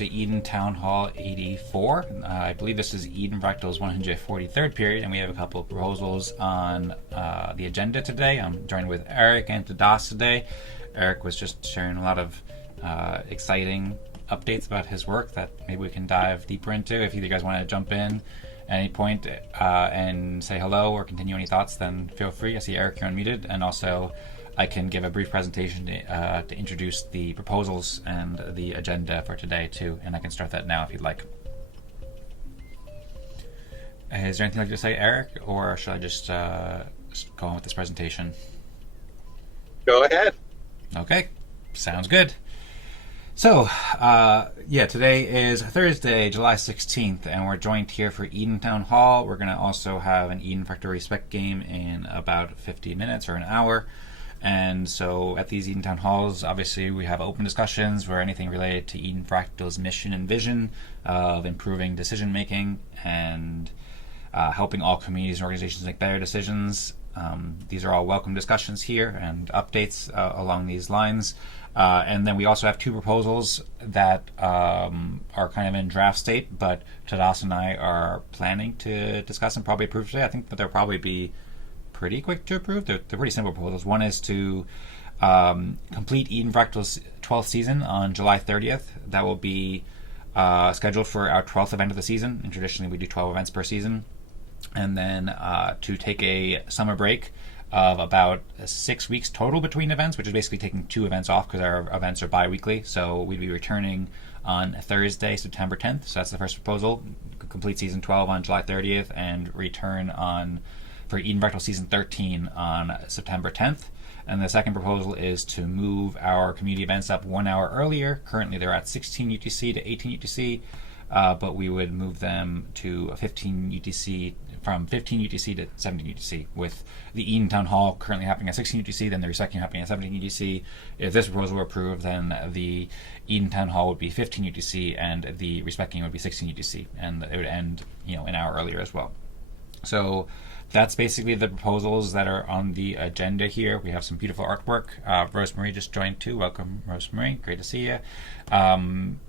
to Eden Town Hall 84. I believe this is Eden Fractal's 143rd period, and we have a couple of proposals on the agenda today. I'm joined with Eric and Tadas today. Eric was just sharing a lot of exciting updates about his work that maybe we can dive deeper into. If either of you guys want to jump in at any point and say hello or continue any thoughts, then feel free. I see Eric, you're unmuted, and also I can give a brief presentation to introduce the proposals and the agenda for today too, and I can start that now if you'd like. Is there anything you'd like to say, Eric, or should I just go on with this presentation? Go ahead. Okay, sounds good. So, today is Thursday, July 16th, and we're joined here for Eden Town Hall. We're going to also have an Eden Fractal Respect game in about 50 minutes or an hour. And so at these Eden Town Halls, obviously we have open discussions where anything related to Eden Fractal's mission and vision of improving decision making and helping all communities and organizations make better decisions. These are all welcome discussions here and updates along these lines. And then we also have two proposals that are kind of in draft state, but Tadas and I are planning to discuss and probably approve today. I think that they'll probably be pretty quick to approve. They're pretty simple proposals. One is to complete Eden Fractal's 12th season on July 30th. That will be scheduled for our 12th event of the season, and traditionally we do 12 events per season. And then to take a summer break of about 6 weeks total between events, which is basically taking 2 events off because our events are bi-weekly. So we'd be returning on Thursday, September 10th. So that's the first proposal. Complete season 12 on July 30th and return for Eden Fractal Season 13 on September 10th. And the second proposal is to move our community events up 1 hour earlier. Currently they're at 16 UTC to 18 UTC, but we would move them to 15 UTC, from 15 UTC to 17 UTC, with the Eden Town Hall currently happening at 16 UTC, then the Respect Game happening at 17 UTC. If this proposal were approved, then the Eden Town Hall would be 15 UTC and the Respect Game would be 16 UTC, and it would end an hour earlier as well. So that's basically the proposals that are on the agenda here. We have some beautiful artwork. Rosmari just joined too. Welcome, Rosmari. Great to see you.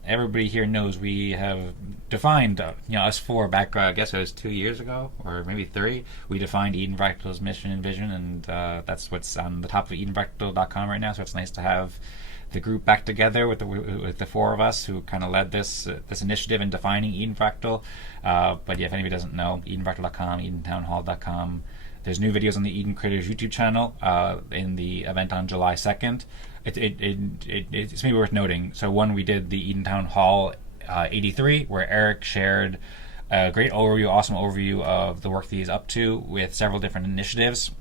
Everybody here knows we have defined, us four back, I guess it was 2 years ago, or maybe 3. We defined Eden Fractal's mission and vision, and that's what's on the top of EdenFractal.com right now. So it's nice to have the group back together with the 4 of us who kind of led this initiative in defining Eden Fractal. But yeah, if anybody doesn't know, EdenFractal.com, EdenTownHall.com. There's new videos on the Eden Creators YouTube channel in the event on July 2nd. It's maybe worth noting. So one, we did the Eden Town Hall 83, where Eric shared a great overview, awesome overview of the work that he's up to with several different initiatives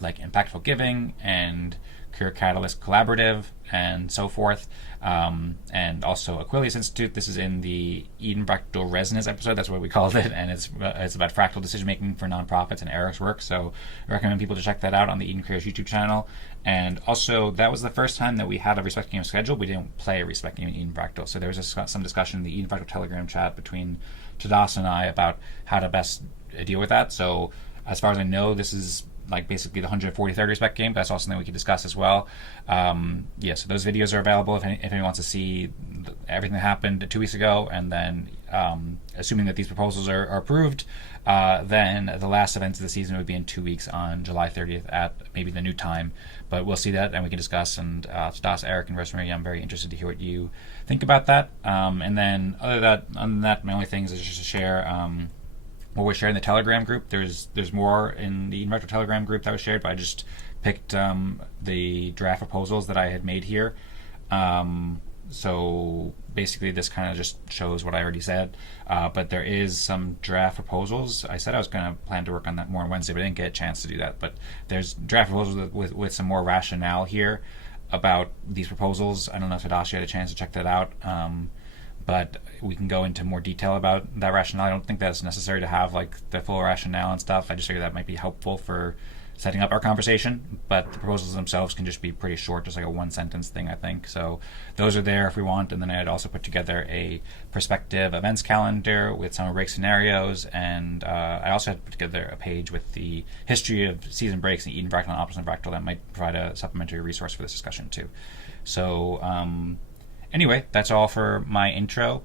like Impactful Giving and Cure Catalyst Collaborative and so forth, and also Aquillius Institute. This is in the Eden Fractal Resonance episode. That's what we called it, and it's about fractal decision making for nonprofits and Eric's work. So I recommend people to check that out on the Eden Creators YouTube channel. And also, that was the first time that we had a Respect Game scheduled. We didn't play a Respect Game in Eden Fractal, so there was some discussion in the Eden Fractal Telegram chat between Tadas and I about how to best deal with that. So as far as I know, this is like basically the 143rd Respect Game. That's also something we could discuss as well. So those videos are available if anyone wants to see everything that happened 2 weeks ago. And then assuming that these proposals are approved, then the last events of the season would be in 2 weeks on July 30th at maybe the new time. But we'll see that and we can discuss. And Tadas, Eric, and Rosmari, I'm very interested to hear what you think about that. And then other than that, my only things is just to share what was shared in the Telegram group. There's more in the Eden Fractal Telegram group that was shared, but I just picked the draft proposals that I had made here. So basically this kind of just shows what I already said, but there is some draft proposals. I said I was going to plan to work on that more on Wednesday, but I didn't get a chance to do that. But there's draft proposals with some more rationale here about these proposals. I don't know if Tadas had a chance to check that out. But we can go into more detail about that rationale. I don't think that's necessary to have like the full rationale and stuff. I just figured that might be helpful for setting up our conversation. But the proposals themselves can just be pretty short, just like a 1-sentence thing, I think. So those are there if we want. And then I'd also put together a perspective events calendar with summer break scenarios. And I also had put together a page with the history of season breaks in Eden Fractal and Opposite Fractal that might provide a supplementary resource for this discussion too. So Anyway, that's all for my intro.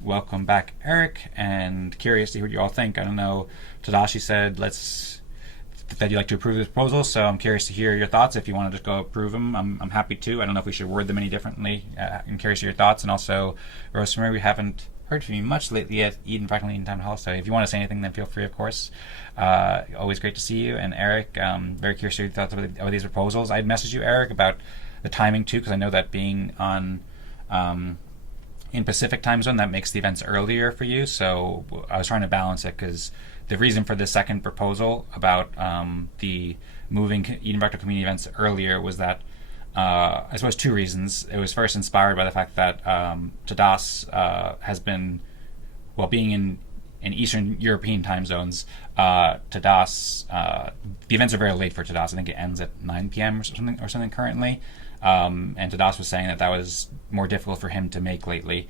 Welcome back, Eric, and curious to hear what you all think. I don't know, Tadashi said that you'd like to approve this proposal, so I'm curious to hear your thoughts. If you want to just go approve them, I'm happy to. I don't know if we should word them any differently. I'm curious to your thoughts, and also, Rosmari, we haven't heard from you much lately at Eden Fractal Eden Town Hall, so if you want to say anything, then feel free, of course. Always great to see you. And Eric, very curious to hear your thoughts about these proposals. I'd messaged you, Eric, about the timing too, because I know that being on in Pacific time zone, that makes the events earlier for you. So I was trying to balance it, because the reason for the second proposal about the moving Eden Fractal community events earlier was that I suppose two reasons. It was first inspired by the fact that Tadas has been, well, being in Eastern European time zones, Tadas, the events are very late for Tadas. I think it ends at 9 p.m. or something currently. And Tadas was saying that was more difficult for him to make lately,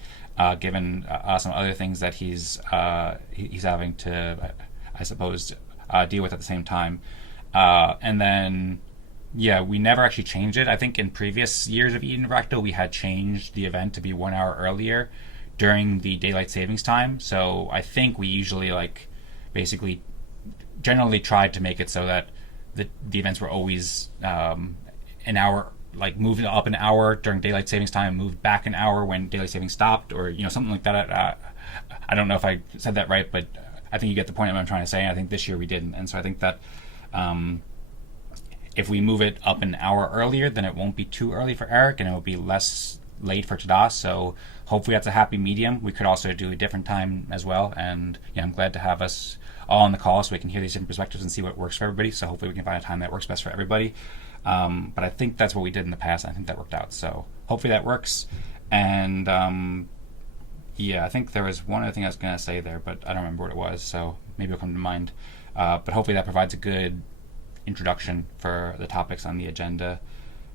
given some other things that he's having to, I suppose, deal with at the same time. And then, yeah, we never actually changed it. I think in previous years of Eden Fractal, we had changed the event to be 1 hour earlier during the daylight savings time. So I think we usually basically generally tried to make it so that the events were always an hour, moved up an hour during daylight savings time, moved back an hour when daylight savings stopped, or something like that. I don't know if I said that right, but I think you get the point of what I'm trying to say. And I think this year we didn't, and so I think that if we move it up an hour earlier, then it won't be too early for Eric, and it will be less late for Tadas. So hopefully that's a happy medium. We could also do a different time as well, and I'm glad to have us all on the call so we can hear these different perspectives and see what works for everybody. So hopefully we can find a time that works best for everybody. But I think that's what we did in the past, and I think that worked out. So hopefully that works. And I think there was one other thing I was going to say there, but I don't remember what it was, so maybe it'll come to mind. But hopefully that provides a good introduction for the topics on the agenda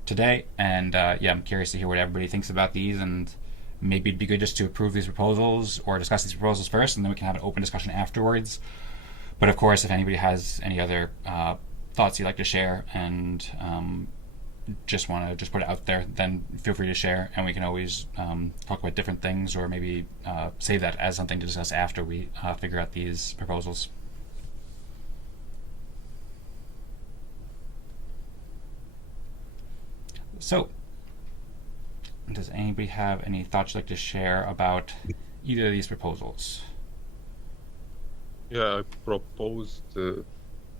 today. And I'm curious to hear what everybody thinks about these, and maybe it'd be good just to approve these proposals or discuss these proposals first, and then we can have an open discussion afterwards. But of course, if anybody has any other thoughts you'd like to share and just want to just put it out there, then feel free to share, and we can always talk about different things, or maybe save that as something to discuss after we figure out these proposals. So, does anybody have any thoughts you'd like to share about either of these proposals? Yeah, I proposed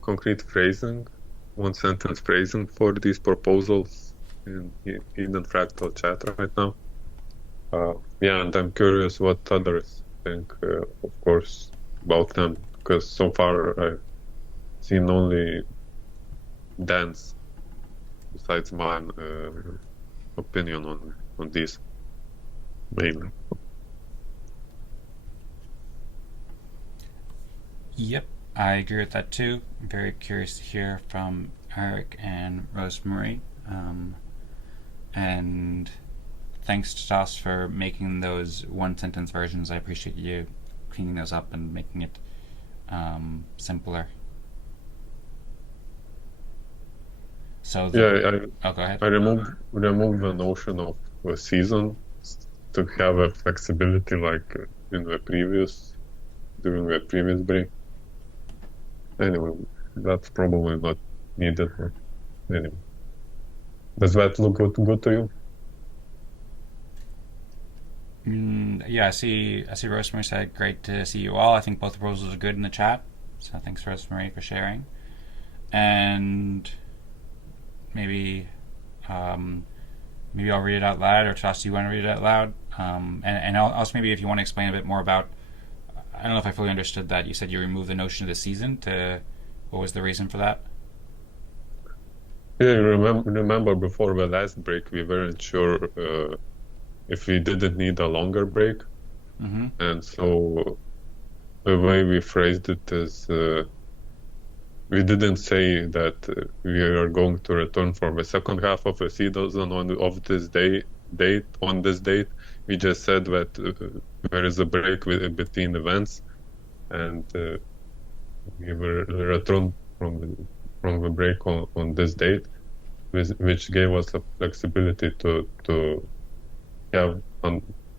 concrete phrasing, one sentence phrasing for these proposals in Eden Fractal chat right now. And I'm curious what others think, of course, about them, because so far I've seen only Dan's, besides my opinion on these mainly. Yep, I agree with that too. I'm very curious to hear from Eric and Rosmari. And thanks to Tadas for making those one sentence versions. I appreciate you cleaning those up and making it simpler. So go ahead. I removed the notion of a season to have a flexibility like during the previous break. Anyway, that's probably not needed. But anyway, does that look good to you? I see Rosmari said, great to see you all. I think both proposals are good in the chat. So thanks, Rosmari, for sharing. And maybe I'll read it out loud, or Tadas, do you want to read it out loud? And also maybe if you want to explain a bit more about, I don't know if I fully understood that. You said you removed the notion of the season. What was the reason for that? Yeah, remember before the last break, we weren't sure if we didn't need a longer break. Mm-hmm. And so the way we phrased it is we didn't say that we are going to return for the second half of the season on this date. We just said that there is a break between events, and we will return from the break on this date, which gave us the flexibility to yeah,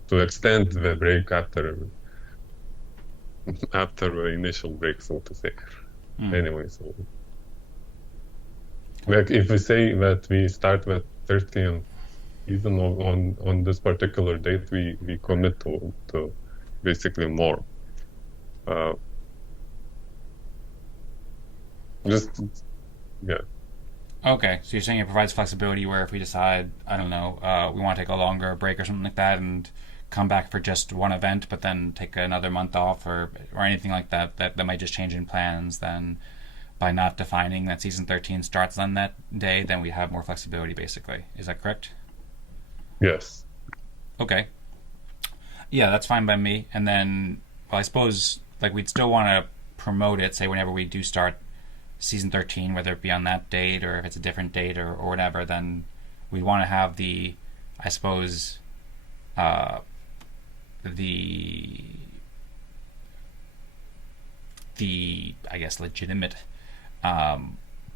to extend the break after the initial break, so to say. Anyway, so like if we say that we start with 13, even on this particular date, we commit to basically more. Just yeah. Okay, so you're saying it provides flexibility where if we decide, I don't know, we want to take a longer break or something like that and come back for just one event, but then take another month off or anything like that, that might just change in plans, then by not defining that season 13 starts on that day, then we have more flexibility, basically. Is that correct? Yes. Okay. Yeah, that's fine by me. And then, well, I suppose, like, we'd still want to promote it, say, whenever we do start season 13, whether it be on that date or if it's a different date or whatever, then we want to have the, I suppose, the I guess legitimate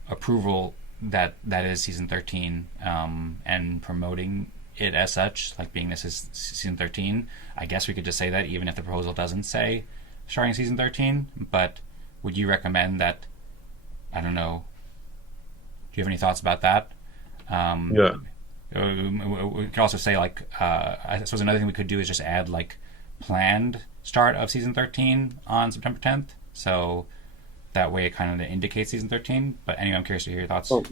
approval that is season 13 and promoting it as such, like being this is season 13. I guess we could just say that even if the proposal doesn't say starting season 13. But would you recommend that? I don't know. Do you have any thoughts about that? Yeah. We could also say, like, I suppose another thing we could do is just add, like, planned start of season 13 on September 10th. So that way it kind of indicates season 13. But anyway, I'm curious to hear your thoughts. Oh.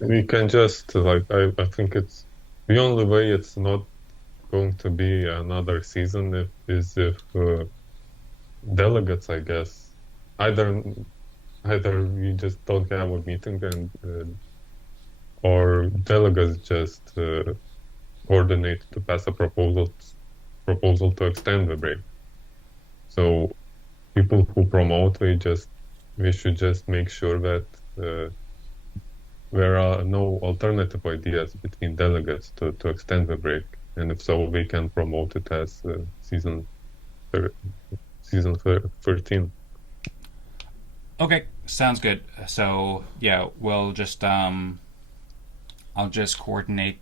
We can just like I think it's the only way it's not going to be another season if delegates, I guess, either we just don't have a meeting and or delegates just coordinate to pass a proposal to extend the break. So people who promote, we should just make sure that there are no alternative ideas between delegates to extend the break, and if so, we can promote it as season 13. Okay, sounds good. So yeah, we'll just I'll just coordinate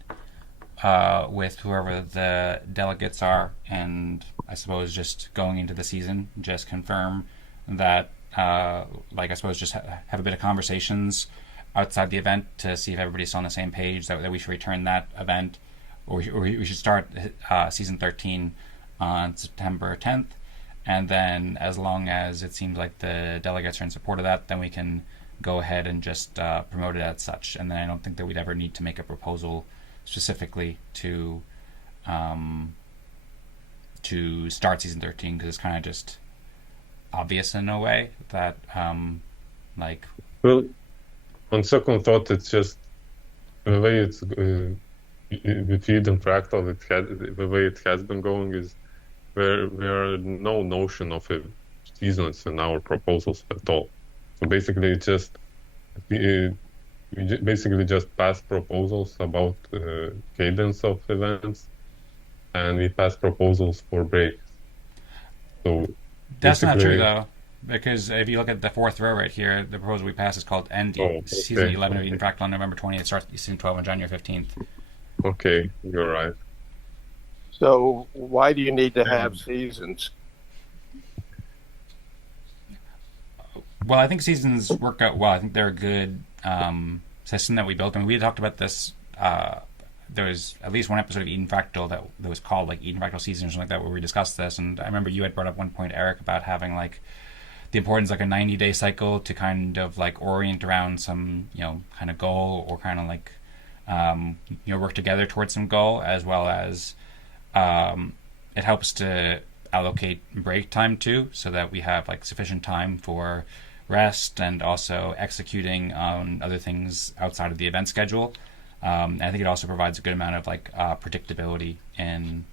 with whoever the delegates are, and I suppose just going into the season, just confirm that like I suppose just have a bit of conversations outside the event to see if everybody's on the same page that we should return that event, or we should start season 13 on September 10th. And then as long as it seems like the delegates are in support of that, then we can go ahead and just promote it as such. And then I don't think that we'd ever need to make a proposal specifically to start season 13, because it's kind of just obvious in a way that like. Well, on second thought, it's just the way it's with Eden Fractal. The way it has been going is there are no notion of seasons in our proposals at all. So basically, it's just we basically just pass proposals about cadence of events, and we pass proposals for breaks. So that's not true though, because if you look at the fourth row right here, the proposal we passed is called End Season 11 of Eden Fractal on November 20th. Starts Season 12 on January 15th. Okay, you're right. So why do you need to have seasons? Well, I think seasons work out well. I think they're a good system that we built. I mean, we had talked about this. There was at least one episode of Eden Fractal that was called like Eden Fractal Season or something like that, where we discussed this. And I remember you had brought up one point, Eric, about having like the importance of like a 90-day cycle to kind of like orient around some, kind of goal, or kind of like work together towards some goal, as well as it helps to allocate break time too, so that we have like sufficient time for rest and also executing on other things outside of the event schedule. And I think it also provides a good amount of like predictability in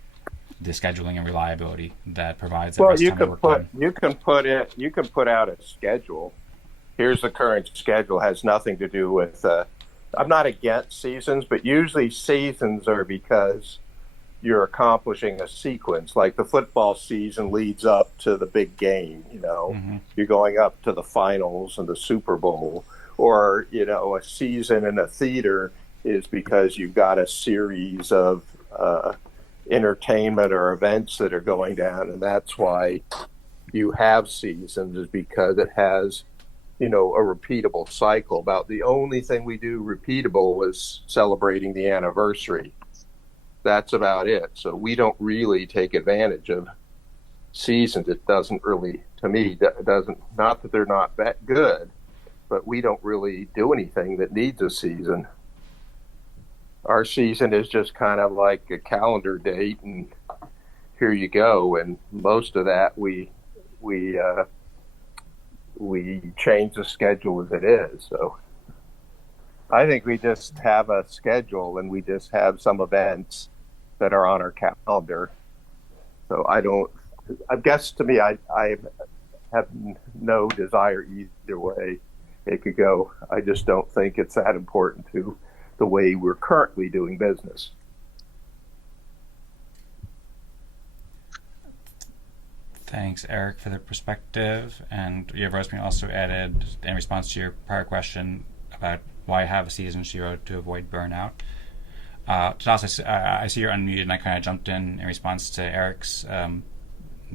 the scheduling and reliability that provides. Well, you can put out a schedule. Here's the current schedule. Has nothing to do with. I'm not against seasons, but usually seasons are because you're accomplishing a sequence. Like the football season leads up to the big game. You're going up to the finals and the Super Bowl, or a season in a theater is because you've got a series of entertainment or events that are going down, and that's why you have seasons, is because it has, you know, a repeatable cycle. About the only thing we do repeatable was celebrating the anniversary. That's about it. So we don't really take advantage of seasons. It doesn't really, to me, it doesn't, not that they're not that good, but we don't really do anything that needs a season. Our season is just kind of like a calendar date, and here you go. And most of that we change the schedule as it is. So I think we just have a schedule, and we just have some events that are on our calendar. So I guess to me, I have no desire either way it could go. I just don't think it's that important to the way we're currently doing business. Thanks, Eric, for the perspective. And Rosmari also added, in response to your prior question about why have a season, she wrote, to avoid burnout. Tadas, I see you're unmuted, and I kind of jumped in response to Eric's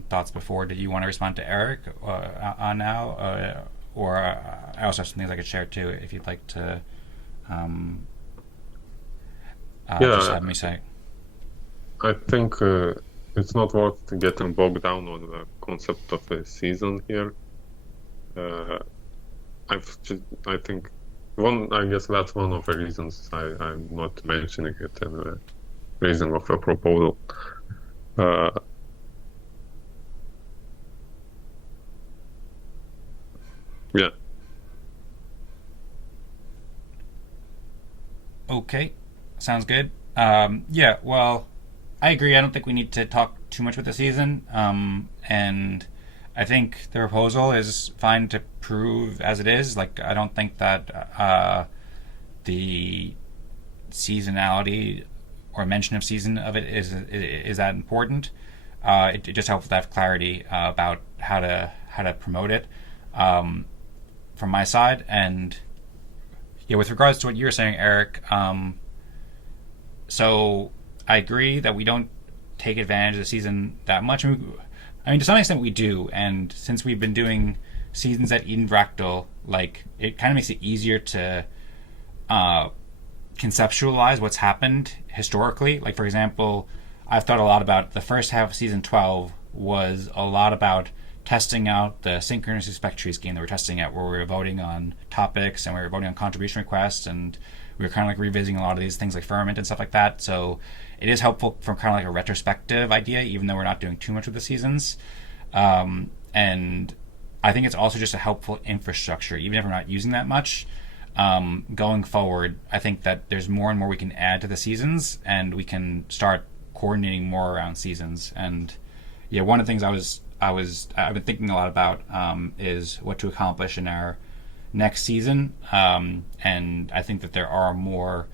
thoughts before. Did you want to respond to Eric on now? Or I also have some things I could share too, if you'd like to just have me say. I think it's not worth getting bogged down on the concept of a season here. I think I guess that's one of the reasons I'm not mentioning it in the raising of a proposal. Yeah. Okay, sounds good. Yeah, well, I agree. I don't think we need to talk too much with the season. And I think the proposal is fine to prove as it is. Like, I don't think that the seasonality or mention of season of it is that important. It just helps to have clarity about how to promote it from my side. And yeah, with regards to what you were saying, Eric, so I agree that we don't take advantage of the season that much. I mean, to some extent we do, and since we've been doing seasons at Eden Fractal, like, it kind of makes it easier to conceptualize what's happened historically. Like, for example, I've thought a lot about the first half of season 12 was a lot about testing out the synchronous spec tree scheme that we're testing out, where we were voting on topics and we were voting on contribution requests, and we were kind of like revisiting a lot of these things like firmament and stuff like that. So it is helpful from kind of like a retrospective idea, even though we're not doing too much with the seasons. And I think it's also just a helpful infrastructure, even if we're not using that much. Going forward, I think that there's more and more we can add to the seasons, and we can start coordinating more around seasons. And yeah, one of the things I've been thinking a lot about is what to accomplish in our next season, and I think that there are more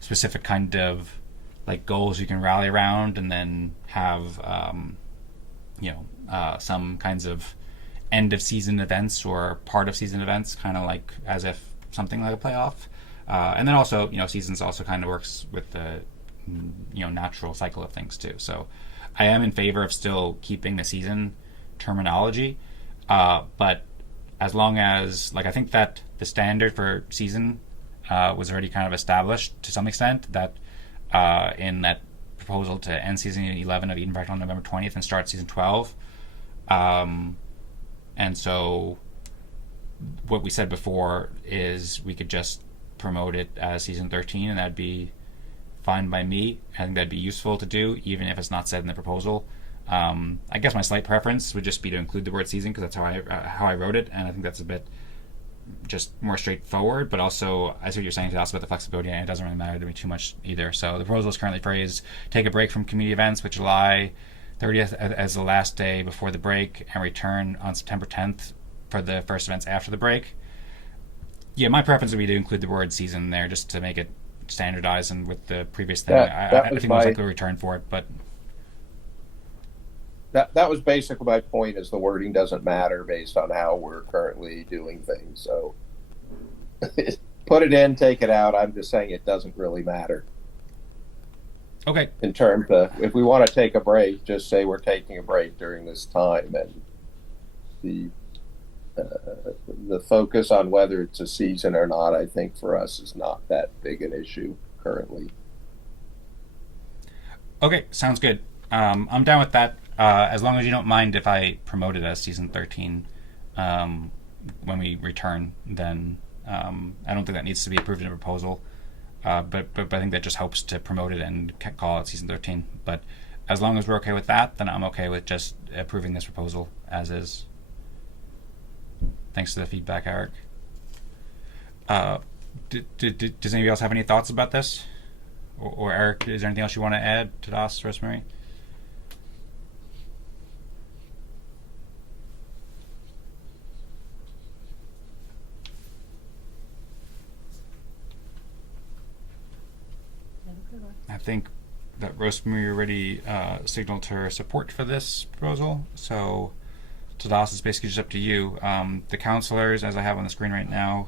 specific kind of like goals you can rally around, and then have some kinds of end of season events or part of season events, kind of like as if something like a playoff. And then also, seasons also kind of works with the natural cycle of things too. So I am in favor of still keeping the season terminology, but as long as, like, I think that the standard for season was already kind of established to some extent, that in that proposal to end season 11 of Eden Fractal on November 20th and start season 12. And so what we said before is we could just promote it as season 13, and that'd be fine by me. I think that'd be useful to do, even if it's not said in the proposal. I guess my slight preference would just be to include the word season, because that's how I wrote it, and I think that's a bit just more straightforward. But also, I see what you're saying, Tadas, about the flexibility, and it doesn't really matter to me too much either. So the proposal is currently phrased: take a break from community events with July 30th as the last day before the break, and return on September 10th for the first events after the break. Yeah, my preference would be to include the word season there, just to make it standardized. And with the previous thing, I think most likely return for it, but that was basically my point, is the wording doesn't matter based on how we're currently doing things. So put it in, take it out. I'm just saying it doesn't really matter. Okay. in terms of if we want to take a break, just say we're taking a break during this time, and the the focus on whether it's a season or not, I think for us is not that big an issue currently. Okay, sounds good. I'm down with that. As long as you don't mind if I promote it as season 13 when we return, then I don't think that needs to be approved in a proposal. But I think that just helps to promote it and call it season 13. But as long as we're okay with that, then I'm okay with just approving this proposal as is. Thanks for the feedback, Eric. Does anybody else have any thoughts about this? Or Eric, is there anything else you want to add to Tadas, Rosmari? I think that Rosmari already signaled her support for this proposal, so Tadas is basically just up to you. The counselors, as I have on the screen right now,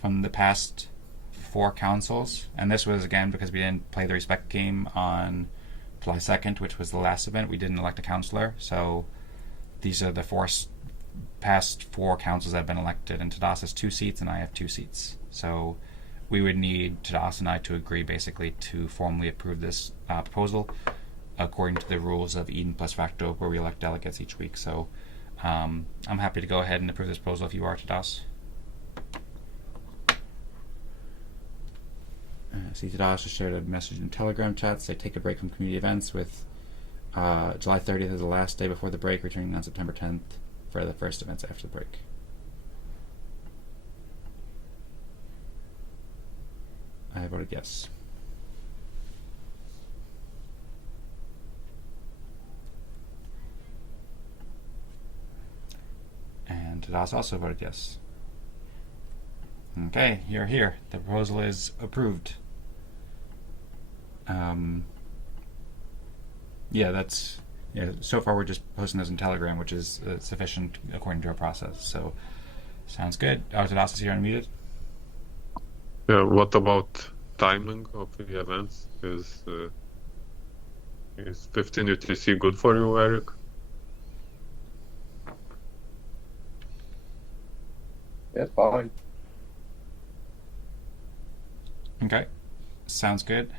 from the past 4 councils, and this was again because we didn't play the respect game on July 2nd, which was the last event. We didn't elect a counselor, so these are the past 4 councils that have been elected, and Tadas has 2 seats and I have 2 seats. So we would need Tadas and I to agree basically to formally approve this proposal according to the rules of Eden plus Fractal, where we elect delegates each week. So I'm happy to go ahead and approve this proposal if you are, Tadas. See, Tadas just shared a message in Telegram chat. Say take a break from community events with July 30th as the last day before the break, returning on September 10th for the first events after the break. I voted yes. And Tadas also voted yes. Okay, you're here. The proposal is approved. So far we're just posting those in Telegram, which is sufficient according to our process. So, sounds good. Tadas is here unmuted. Yeah, what about timing of the events? Is 15 UTC good for you, Eric? Yeah, fine. Okay, sounds good.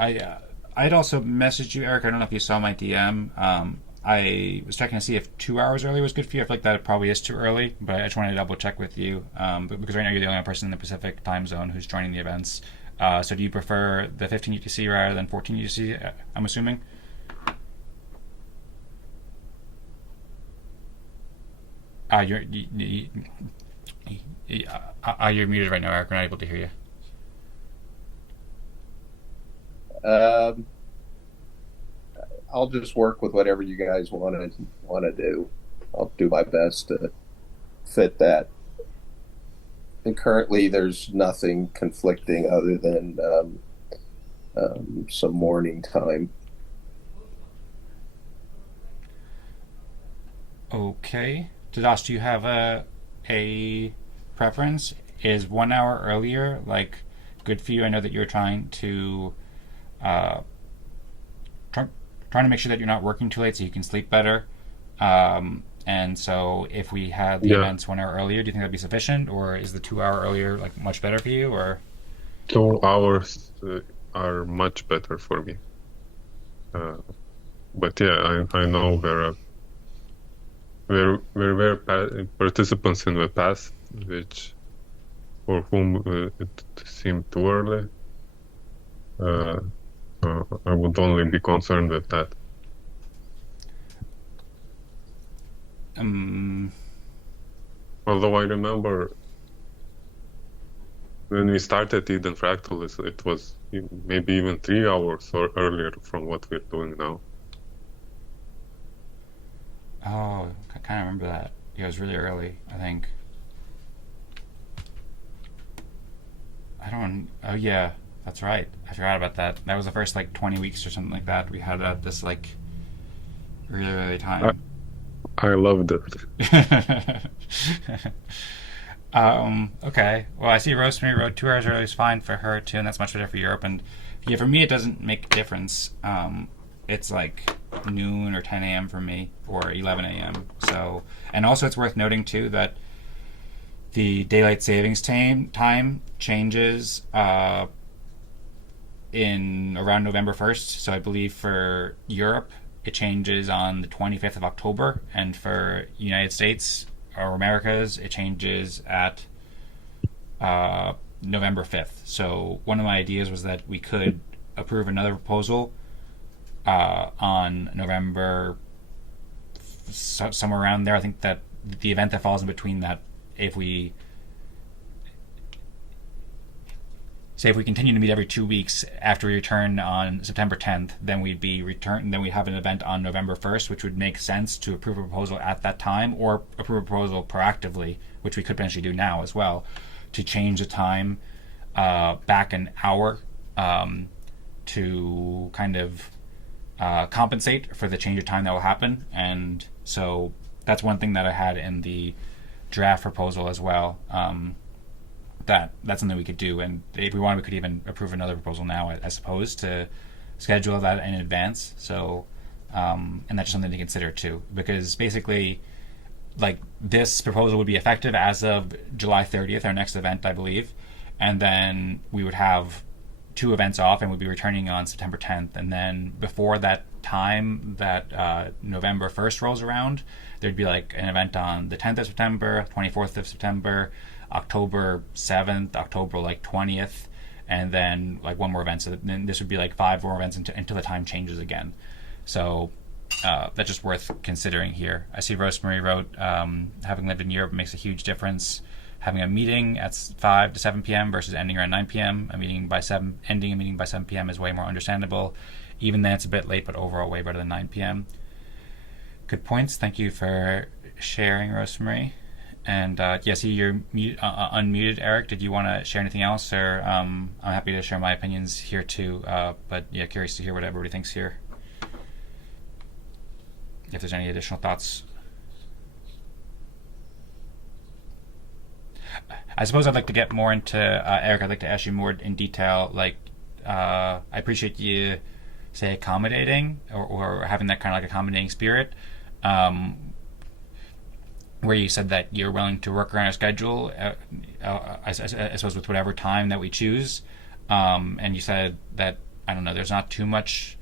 I'd also messaged you, Eric. I don't know if you saw my DM. I was checking to see if 2 hours early was good for you. I feel like that probably is too early, but I just wanted to double check with you because right now you're the only person in the Pacific time zone who's joining the events. So do you prefer the 15 UTC rather than 14 UTC? I'm assuming. You're muted right now, Eric. We're not able to hear you. I'll just work with whatever you guys want to do. I'll do my best to fit that. And currently, there's nothing conflicting other than some morning time. Okay. Tadas, do you have a preference? Is 1 hour earlier good for you? I know that you're trying to trying to make sure that you're not working too late so you can sleep better. And so if we had the events 1 hour earlier, do you think that'd be sufficient, or is the 2 hour earlier much better for you? Or 2 hours are much better for me. But yeah, I know there were participants in the past for whom it seemed too early. I would only be concerned with that. Although I remember when we started Eden Fractal, it was maybe even 3 hours or earlier from what we're doing now. Oh, I kind of remember that. Yeah, it was really early, I think. Oh yeah, that's right. I forgot about that. That was the first 20 weeks or something like that. We had at this really early time. I loved it. Okay. Well, I see Rosmari wrote 2 hours early is fine for her too, and that's much better for Europe. And Yeah, for me it doesn't make a difference. It's like noon or 10 a.m. for me, or 11 a.m. So, and also it's worth noting too that the daylight savings time changes in around November 1st. So I believe for Europe it changes on the 25th of October, and for United States or Americas it changes at November 5th. So one of my ideas was that we could approve another proposal on November, somewhere around there. I think that the event that falls in between that, if we continue to meet every 2 weeks after we return on September 10th, then we'd have an event on November 1st, which would make sense to approve a proposal at that time, or approve a proposal proactively, which we could potentially do now as well, to change the time back an hour to kind of compensate for the change of time that will happen. And so that's one thing that I had in the draft proposal as well. That's something we could do, and if we wanted, we could even approve another proposal now, as opposed to schedule that in advance. So, and that's just something to consider too, because basically, like, this proposal would be effective as of July 30th, our next event, I believe, and then we would have 2 events off, and we'd be returning on September 10th. And then before that time, that November 1st rolls around, there'd be like an event on the 10th of September, 24th of September, October 7th, October like 20th, and then like one more event. So then this would be like 5 more events until the time changes again. So that's just worth considering here. I see Rosmari wrote, having lived in Europe makes a huge difference. Having a meeting at 5 to 7 p.m. versus ending around 9 p.m. Ending a meeting by 7 p.m. is way more understandable. Even then it's a bit late, but overall way better than 9 p.m. Good points. Thank you for sharing, Rosmari. And yeah, see, you're unmuted, Eric. Did you want to share anything else? Or I'm happy to share my opinions here too. But yeah, curious to hear what everybody thinks here. If there's any additional thoughts. I suppose I'd like to get more into, Eric, I'd like to ask you more in detail. Like, I appreciate you, say, accommodating or having that kind of like accommodating spirit. Where you said that you're willing to work around our schedule, I suppose with whatever time that we choose. And you said that, I don't know, there's not too much,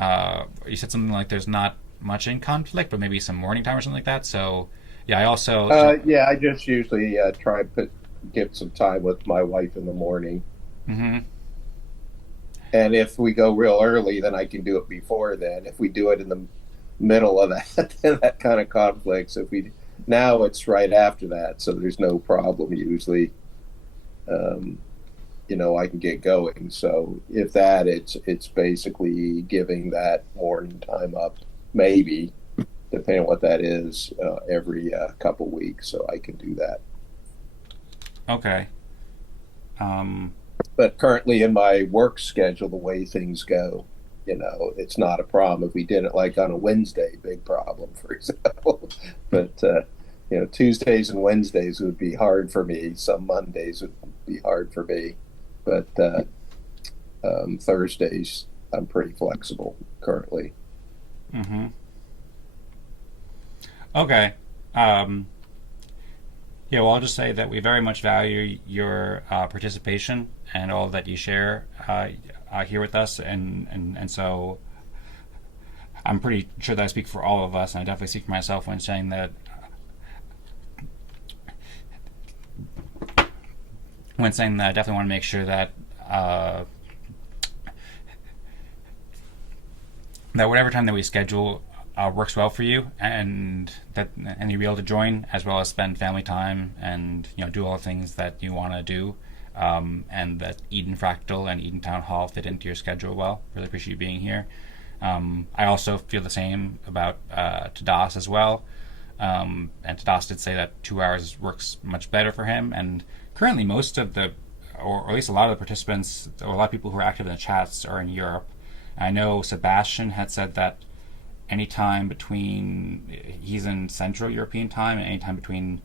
you said something like there's not much in conflict, but maybe some morning time or something like that. So, yeah, I also... I just usually try and get some time with my wife in the morning. Mm-hmm. And if we go real early, then I can do it before then. If we do it in the middle of that, then that kind of conflicts. Now it's right after that, so there's no problem usually. I can get going. So if that, it's basically giving that morning time up, maybe, depending on what that is, every couple weeks, so I can do that. Okay. But currently in my work schedule, the way things go, it's not a problem. If we did it like on a Wednesday, big problem, for example. But, Tuesdays and Wednesdays would be hard for me. Some Mondays would be hard for me. But Thursdays, I'm pretty flexible currently. Mm-hmm. Okay. Yeah, well, I'll just say that we very much value your participation and all that you share here with us, and so I'm pretty sure that I speak for all of us, and I definitely speak for myself when saying that I definitely want to make sure that that whatever time that we schedule works well for you, and you'll be able to join, as well as spend family time and do all the things that you want to do, and that Eden Fractal and Eden Town Hall fit into your schedule well. Really appreciate you being here. I also feel the same about Tadas as well. And Tadas did say that 2 hours works much better for him, and currently most of or at least a lot of the participants, or a lot of people who are active in the chats, are in Europe. I know Sebastian had said that anytime he's in Central European time, and anytime between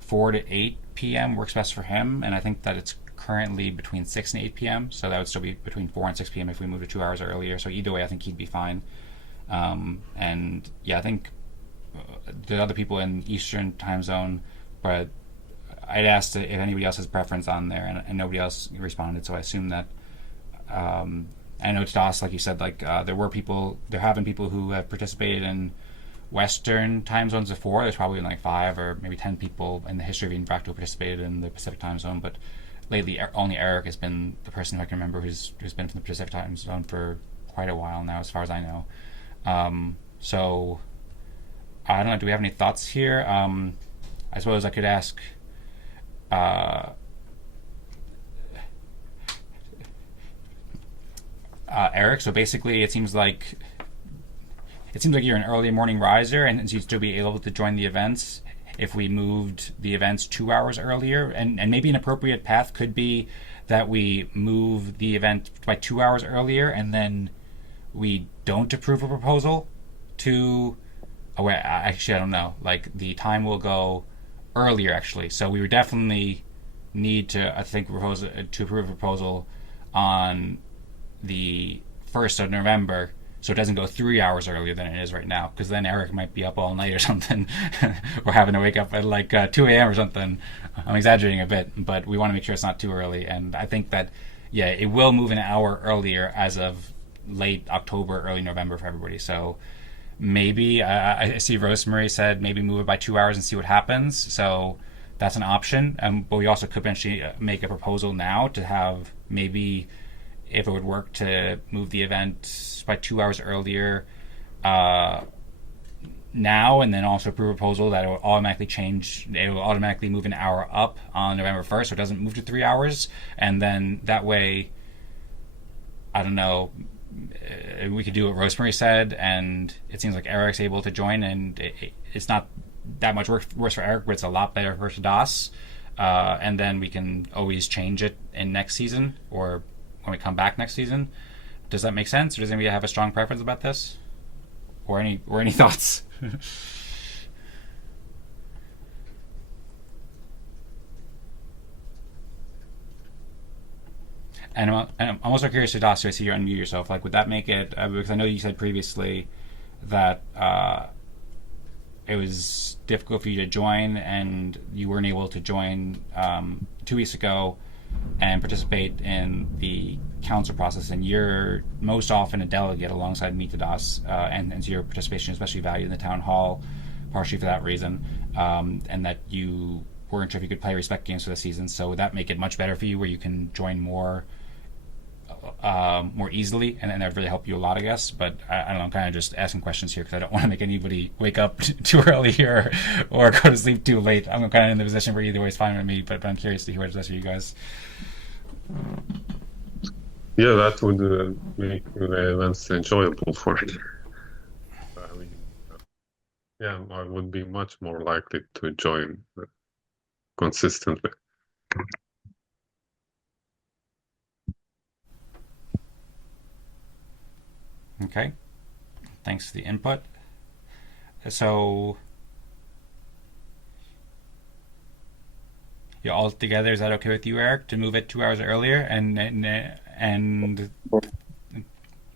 4 to 8 p.m. works best for him, and I think that it's currently between 6 and 8 p.m., so that would still be between 4 and 6 p.m. if we moved it 2 hours earlier. So either way, I think he'd be fine. And yeah, I think the other people in Eastern time zone, but I'd asked if anybody else has preference on there, and nobody else responded. So I assume that. I know Tadas, like you said, like there have been people who have participated in Western time zones before. There's probably like 5 or maybe 10 people in the history of Eden Fractal who participated in the Pacific time zone, but lately only Eric has been the person who I can remember who's been from the Pacific time zone for quite a while now, as far as I know. So I don't know. Do we have any thoughts here? I suppose I could ask. Eric. So basically, it seems like you're an early morning riser, and you'd still be able to join the events if we moved the events 2 hours earlier. And maybe an appropriate path could be that we move the event by 2 hours earlier, and then we don't approve a proposal to. Oh wait, actually, I don't know. Like the time will go earlier, actually. So we would definitely need to, I think, approve a proposal on the 1st of November, so it doesn't go 3 hours earlier than it is right now, because then Eric might be up all night or something, or having to wake up at like 2 a.m. or something. I'm exaggerating a bit, but we want to make sure it's not too early. And I think that, yeah, it will move an hour earlier as of late October, early November for everybody. So maybe, I see Rosmari said maybe move it by 2 hours and see what happens. So that's an option. But we also could potentially make a proposal now to have maybe, if it would work, to move the event by 2 hours earlier now, and then also approve a proposal that it will automatically move an hour up on November 1st, so it doesn't move to 3 hours. And then that way, I don't know, we could do what Rosmari said, and it seems like Eric's able to join, and it's not that much worse for Eric, but it's a lot better for Tadas. And then we can always change it in next season, or when we come back next season. Does that make sense, or does anybody have a strong preference about this, or any thoughts? And I'm also curious, Tadas, I see you unmute yourself. Like, would that make it? Because I know you said previously that it was difficult for you to join, and you weren't able to join 2 weeks ago and participate in the council process, and you're most often a delegate alongside me, Tadas, and your participation is especially valued in the town hall, partially for that reason, and that you weren't sure if you could play respect games for the season. So would that make it much better for you, where you can join more easily, and that would really help you a lot, I guess. But I don't know, I'm kind of just asking questions here because I don't want to make anybody wake up too early here or go to sleep too late. I'm kind of in the position where either way is fine with me, but I'm curious to hear what's best for you guys. Yeah, that would make the events enjoyable for me. I mean, yeah, I would be much more likely to join consistently. Okay, thanks for the input. So, yeah, all together, is that okay with you, Eric, to move it 2 hours earlier and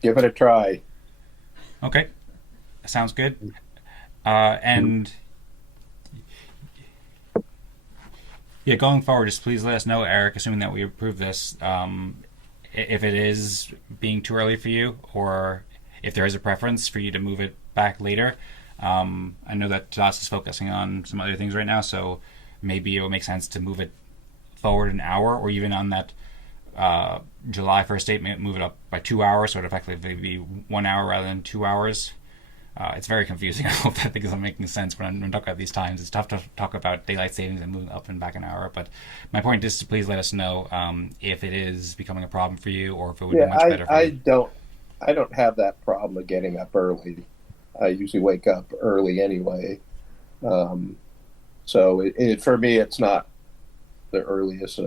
Give it a try. Okay, sounds good. And yeah, going forward, just please let us know, Eric, assuming that we approve this, if it is being too early for you, or if there is a preference for you to move it back later. I know that Tadas is focusing on some other things right now, so maybe it will make sense to move it forward an hour, or even on that July 1st date, move it up by 2 hours, so it effectively be 1 hour rather than 2 hours. It's very confusing. I hope that things are making sense when I'm talking about these times. It's tough to talk about daylight savings and moving up and back an hour. But my point is to please let us know if it is becoming a problem for you, or if it would be much better for you. I don't have that problem of getting up early. I usually wake up early anyway. So for me, it's not the earliest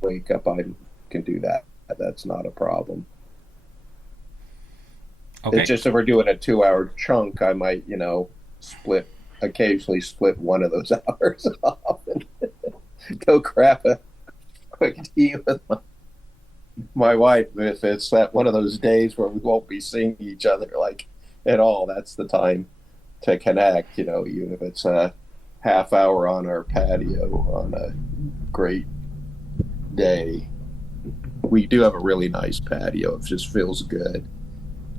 wake up. I can do that. That's not a problem. Okay. It's just if we're doing a 2 hour chunk, I might, occasionally split one of those hours off and go grab quick tea with my wife. If it's that one of those days where we won't be seeing each other like at all, that's the time to connect. Even if it's a half hour on our patio on a great day. We do have a really nice patio. It just feels good.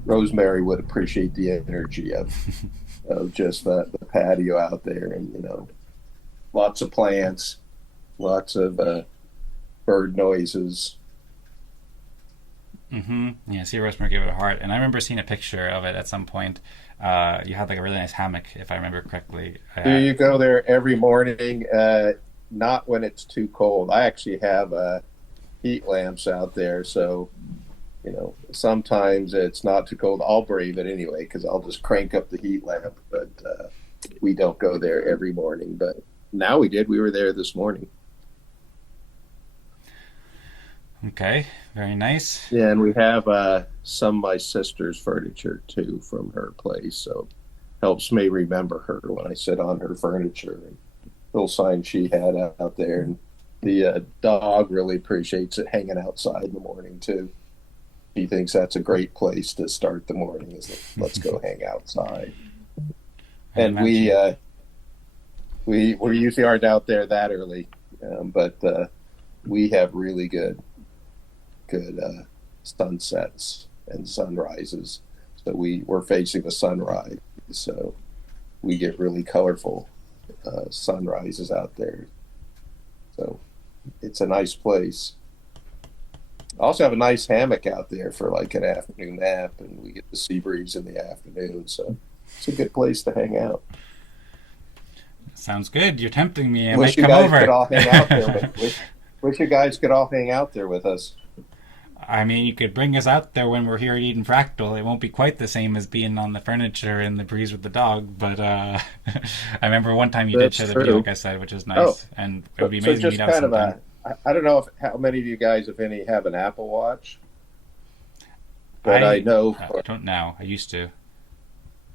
Rosmari would appreciate the energy of just the patio out there, and lots of plants, lots of bird noises. Yeah, see, Rosmari gave it a heart, and I remember seeing a picture of it at some point. You had like a really nice hammock, if I remember correctly. Do you go there every morning? Not when it's too cold. I actually have heat lamps out there, so sometimes it's not too cold. I'll brave it anyway because I'll just crank up the heat lamp. But we don't go there every morning. But now we did. We were there this morning. Okay, very nice. Yeah, and we have some of my sister's furniture too from her place, so helps me remember her when I sit on her furniture. And little sign she had out there, and the dog really appreciates it hanging outside in the morning too. He thinks that's a great place to start the morning. Is let's go hang outside. And we usually aren't out there that early, but we have really good sunsets and sunrises. So we're facing the sunrise, so we get really colorful sunrises out there. So it's a nice place. I also have a nice hammock out there for like an afternoon nap, and we get the sea breeze in the afternoon. So it's a good place to hang out. Sounds good. You're tempting me. I Wish might come over. Could all hang out there wish you guys could all hang out there with us. I mean, you could bring us out there when we're here at Eden Fractal. It won't be quite the same as being on the furniture in the breeze with the dog, but I remember one time you did share the video, like I said, which is nice, and it would be amazing to meet up sometime. I don't know how many of you guys, if any, have an Apple Watch, but I know. I don't know. I used to.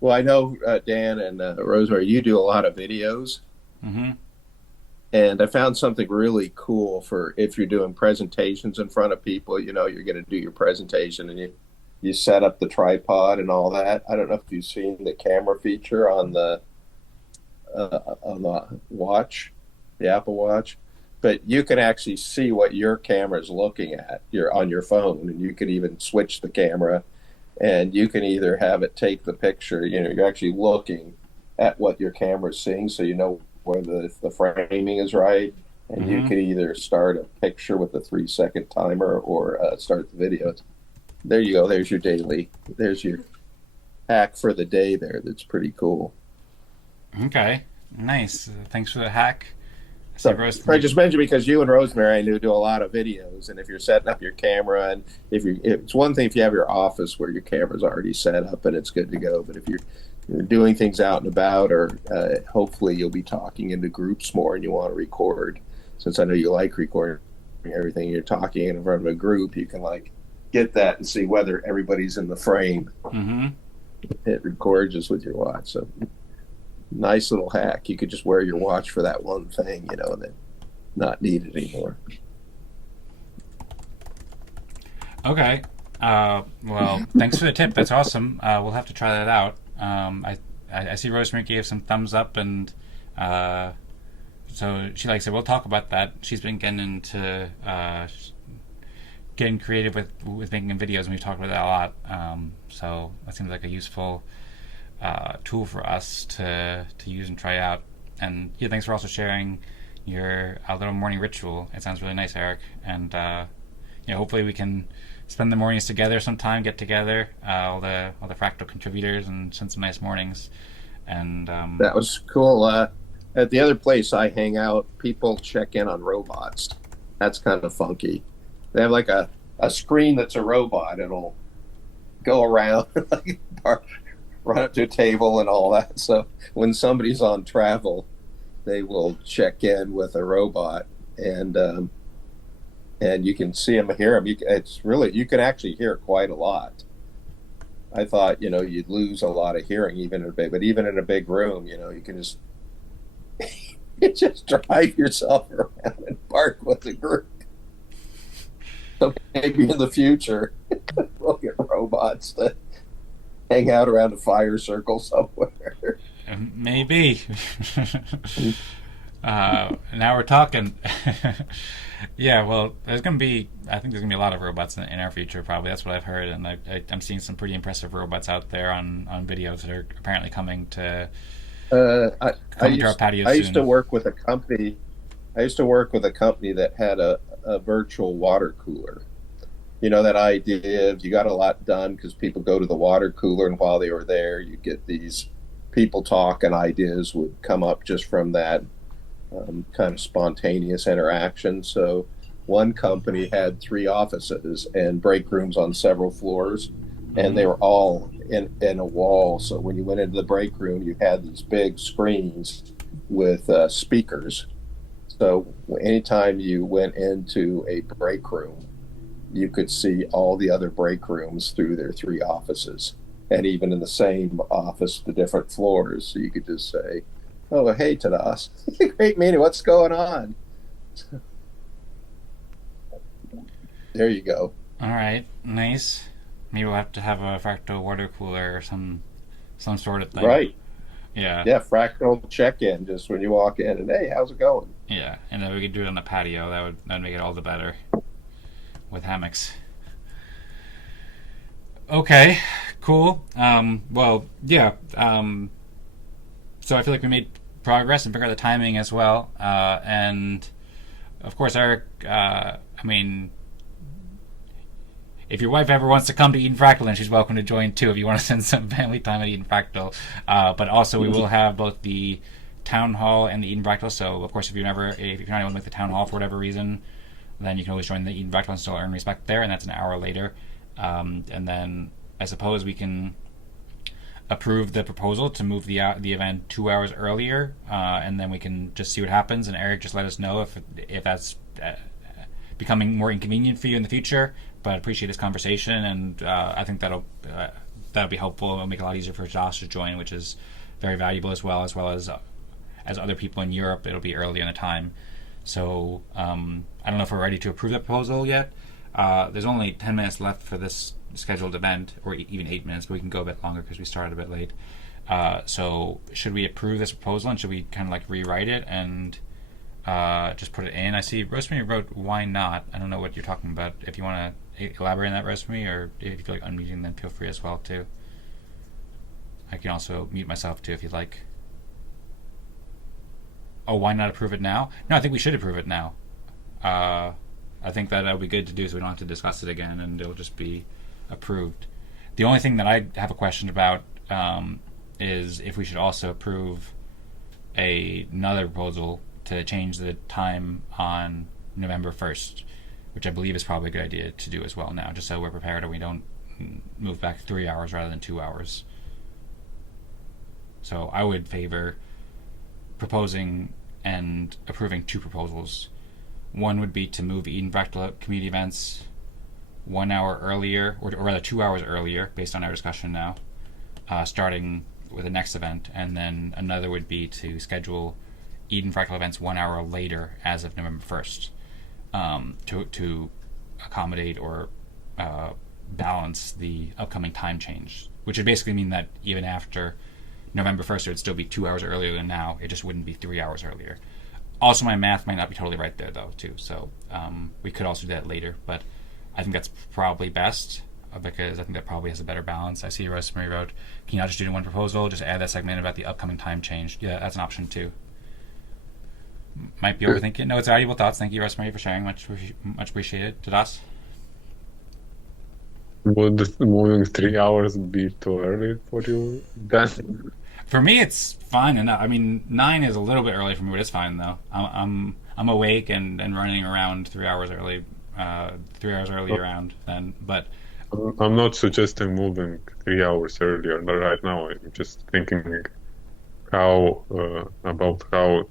Well, I know Dan and Rosmari, you do a lot of videos. Mm-hmm. And I found something really cool for if you're doing presentations in front of people. You're going to do your presentation, and you set up the tripod and all that. I don't know if you've seen the camera feature on the watch, the Apple Watch, but you can actually see what your camera is looking at. You're on your phone, and you can even switch the camera, and you can either have it take the picture. You're actually looking at what your camera is seeing, so where the framing is right, and you can either start a picture with a 3-second timer or start the video. There you go. There's your hack for the day there. That's pretty cool. Okay, nice. Thanks for the hack. So I just mentioned because you and Rosmari, I knew, do a lot of videos, and if you're setting up your camera, and it's one thing if you have your office where your camera's already set up and it's good to go, but if you're doing things out and about, or hopefully you'll be talking into groups more and you want to record, since I know you like recording everything, you're talking in front of a group, you can like get that and see whether everybody's in the frame. It records just with your watch. So nice little hack. You could just wear your watch for that one thing, and then not need it anymore. Okay. Well, thanks for the tip. That's awesome. We'll have to try that out. I see Rosmari gave some thumbs up, and so she likes it. We'll talk about that. She's been getting into getting creative with making videos, and we've talked about that a lot. So that seems like a useful tool for us to use and try out. And yeah, thanks for also sharing your little morning ritual. It sounds really nice, Eric. And hopefully we can spend the mornings together sometime, get together, all the Fractal contributors, and spend some nice mornings. And that was cool. At the other place I hang out, people check in on robots. That's kind of funky. They have like a screen that's a robot. It'll go around, run up to a table and all that. So when somebody's on travel, they will check in with a robot, and you can see them, hear them. You can actually hear quite a lot. I thought, you'd lose a lot of hearing even in a big room, you can just you just drive yourself around and bark with the group. So maybe in the future, we'll get robots that hang out around a fire circle somewhere. Maybe. Now we're talking. Yeah, well, there's gonna be. I think there's gonna be a lot of robots in our future. Probably that's what I've heard, and I'm seeing some pretty impressive robots out there on videos that are apparently coming to Uh, I, I coming to our used patio I used to soon. work with a company. I used to work with a company that had a virtual water cooler. You know that idea of you got a lot done because people go to the water cooler, and while they were there, you get these people talk, and ideas would come up just from that kind of spontaneous interaction. So one company had three offices and break rooms on several floors, and Hmm. they were all in a wall. So when you went into the break room, you had these big screens with speakers. So anytime you went into a break room, you could see all the other break rooms through their three offices, and even in the same office, the different floors. So you could just say, "Oh, hey, Tadas, great meeting. What's going on?" There you go. All right, nice. Maybe we'll have to have a fractal water cooler or some sort of thing. Right. Yeah, Yeah, fractal check-in just when you walk in, and hey, how's it going? yeah, and then we could do it on the patio. That'd make it all the better with hammocks. Okay, cool. Well, yeah. So I feel like we made progress and figured out the timing as well. And of course, Eric. I mean, if your wife ever wants to come to Eden Fractal, then she's welcome to join too. If you want to spend some family time at Eden Fractal, but also we will have both the town hall and the Eden Fractal. So of course, if you're not able to make the town hall for whatever reason, then you can always join the Eden Fractal and still earn respect there, and that's an hour later. And then I suppose we can approve the proposal to move the event 2 hours earlier, and then we can just see what happens. And Eric, just let us know if that's becoming more inconvenient for you in the future. But I appreciate this conversation, and I think that'll be helpful. It'll make it a lot easier for Josh to join, which is very valuable as other people in Europe. It'll be early in the time. So I don't know if we're ready to approve that proposal yet. There's only 10 minutes left for this scheduled event, or even 8 minutes, but we can go a bit longer because we started a bit late. So should we approve this proposal, and should we kind of like rewrite it and just put it in? I see Rosmari wrote, "Why not?" I don't know what you're talking about. If you want to elaborate on that, Rosmari, or if you feel like unmuting, then feel free as well too. I can also mute myself too if you'd like. Oh, why not approve it now? No, I think we should approve it now. I think that'll be good to do, so we don't have to discuss it again, and it'll just be approved. The only thing that I have a question about is if we should also approve another proposal to change the time on November 1st, which I believe is probably a good idea to do as well now, just so we're prepared and we don't move back 3 hours rather than 2 hours. So I would favor proposing and approving two proposals. One would be to move Eden Fractal community events 1 hour earlier, or rather 2 hours earlier, based on our discussion now, starting with the next event, and then another would be to schedule Eden Fractal events 1 hour later as of November 1st, to accommodate or balance the upcoming time change, which would basically mean that even after November 1st, it would still be 2 hours earlier than now. It just wouldn't be 3 hours earlier. Also, my math might not be totally right there, though, too. So we could also do that later, but I think that's probably best because I think that probably has a better balance. I see Rosmari wrote, "Can you not just do one proposal? Just add that segment about the upcoming time change." Yeah, that's an option too. Might be overthinking. No, it's valuable thoughts. Thank you, Rosmari, for sharing. Much appreciated. Tadas? Would moving 3 hours be too early for you then? For me, it's fine enough. I mean, 9 is a little bit early for me, but it's fine though. I'm awake and running around 3 hours early. 3 hours early around then, but I'm not suggesting moving 3 hours earlier right now. I'm just thinking how about how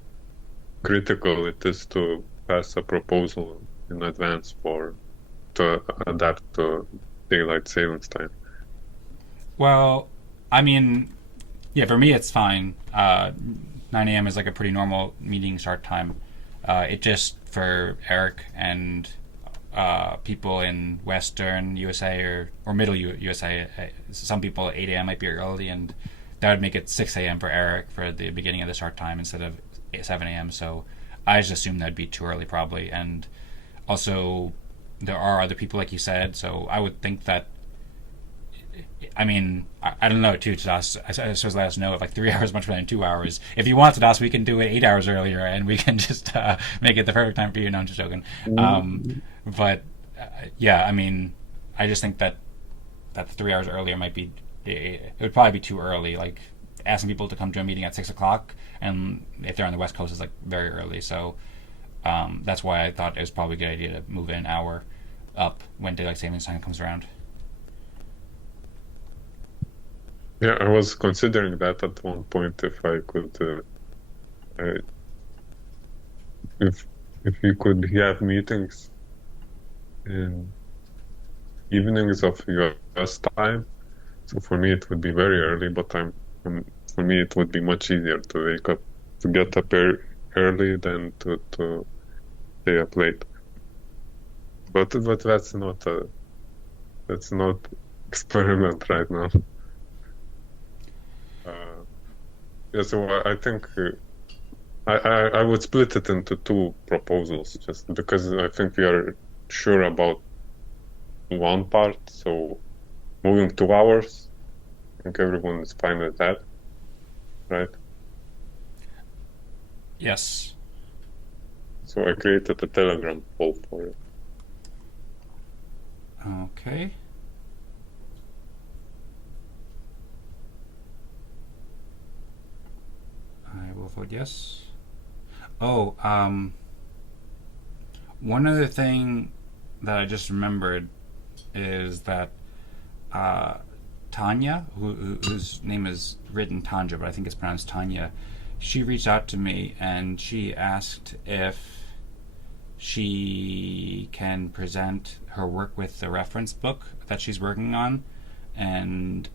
critical it is to pass a proposal in advance for to adapt to daylight savings time. well, I mean, yeah, for me it's fine. 9 a.m. is like a pretty normal meeting start time. It just for Eric and people in Western USA or Middle USA, some people at 8 a.m. might be early, and that would make it 6 a.m. for Eric for the beginning of the start time instead of 7 a.m. So I just assumed that'd be too early probably, and also there are other people like you said, so I would think that. I mean, I don't know too, Tadas. I suppose let us know if like 3 hours is much better than 2 hours. If you want, Tadas, we can do it 8 hours earlier, and we can just make it the perfect time for you. No, I'm just joking. But yeah, I mean, I just think that 3 hours earlier might be. It would probably be too early. Like asking people to come to a meeting at 6 o'clock, and if they're on the West Coast, is like very early. So that's why I thought it was probably a good idea to move it an hour up when daylight savings time comes around. Yeah, I was considering that at one point if I could, if we could have meetings in evenings of US time. So for me, it would be very early, but for me, it would be much easier to wake up, to get up early than to stay up late. But that's not experiment right now. Yeah, so I think I would split it into two proposals just because I think we are sure about one part. So moving 2 hours, I think everyone is fine with that, right? Yes. So I created a Telegram poll for it. Okay. I will vote yes. Oh, one other thing that I just remembered is that Tanya, whose name is written Tanja, but I think it's pronounced Tanya, she reached out to me and she asked if she can present her work with the reference book that she's working on and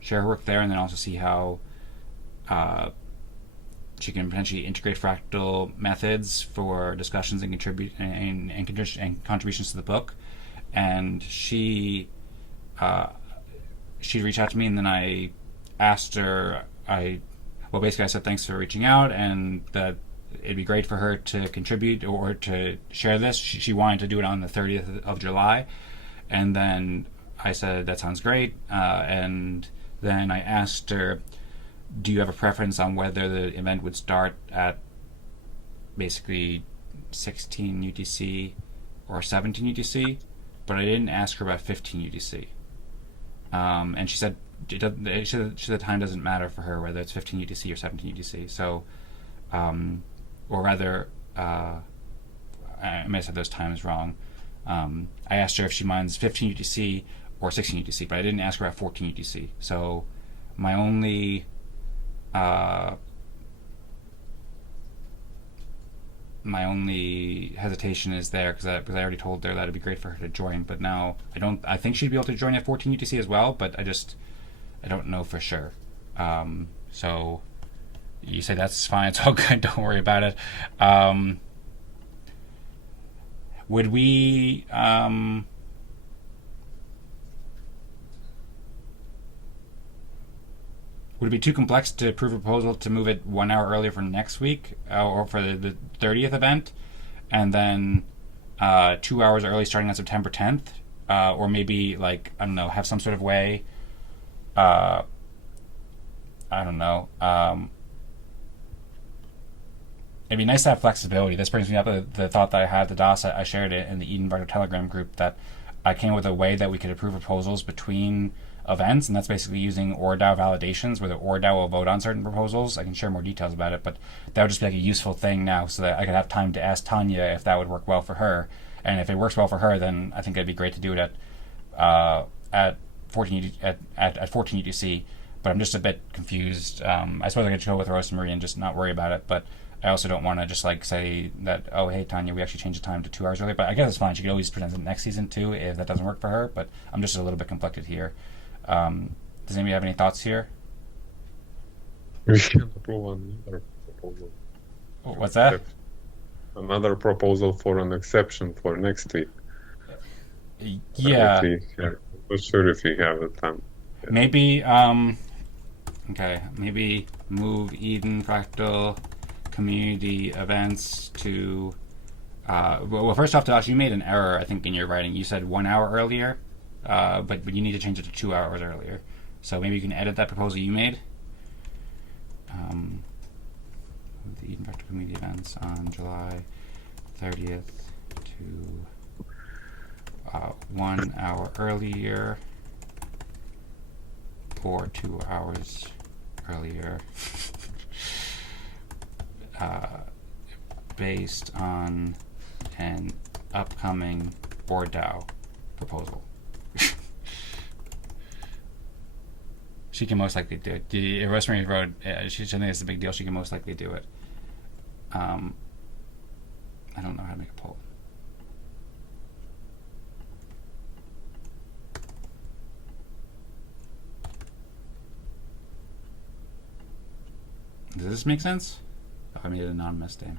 share her work there, and then also see how she can potentially integrate fractal methods for discussions and contributions to the book. And she reached out to me, and then I asked her. Basically, I said thanks for reaching out, and that it'd be great for her to contribute or to share this. She wanted to do it on the 30th of July, and then I said that sounds great. And then I asked her, do you have a preference on whether the event would start at basically 16 UTC or 17 UTC? But I didn't ask her about 15 UTC. And she said the time doesn't matter for her whether it's 15 UTC or 17 UTC. So, or rather, I may have said those times wrong. I asked her if she minds 15 UTC or 16 UTC, but I didn't ask her about 14 UTC. So my only hesitation is there because I already told her that it'd be great for her to join, but now I think she'd be able to join at 14 UTC as well, but I don't know for sure. So you say that's fine, it's all good, don't worry about it. Would we would it be too complex to approve a proposal to move it 1 hour earlier for next week or for the 30th event, and then 2 hours early starting on September 10th? Or maybe, like, I don't know, have some sort of way, I don't know. It'd be nice to have flexibility. This brings me up to the thought that I had, the DOS, I shared it in the Eden Fractal Telegram group, that I came up with a way that we could approve proposals between events, and that's basically using ORDAO validations, where the ORDAO will vote on certain proposals. I can share more details about it, but that would just be like a useful thing now, so that I could have time to ask Tanya if that would work well for her. And if it works well for her, then I think it'd be great to do it at 14 UTC. But I'm just a bit confused. I suppose I could go with Rosmari and just not worry about it, but I also don't want to just like say that, oh, hey, Tanya, we actually changed the time to 2 hours earlier. But I guess it's fine. She could always present it next season too if that doesn't work for her. But I'm just a little bit conflicted here. Does anybody have any thoughts here? We can approve another proposal. What's that? another proposal for an exception for next week. Yeah. I'm not sure if we have the time. Maybe, okay, maybe move Eden Fractal community events to, well, first off, Tadas, you made an error, I think, in your writing. You said 1 hour earlier, but you need to change it to 2 hours earlier. So maybe you can edit that proposal you made. The Eden Fractal community events on July 30th to 1 hour earlier or 2 hours earlier based on an upcoming ORDAO proposal. She can most likely do it. Rosmari wrote, she doesn't think it's a big deal. She can most likely do it. I don't know how to make a poll. Does this make sense? Oh, I made an anonymous name.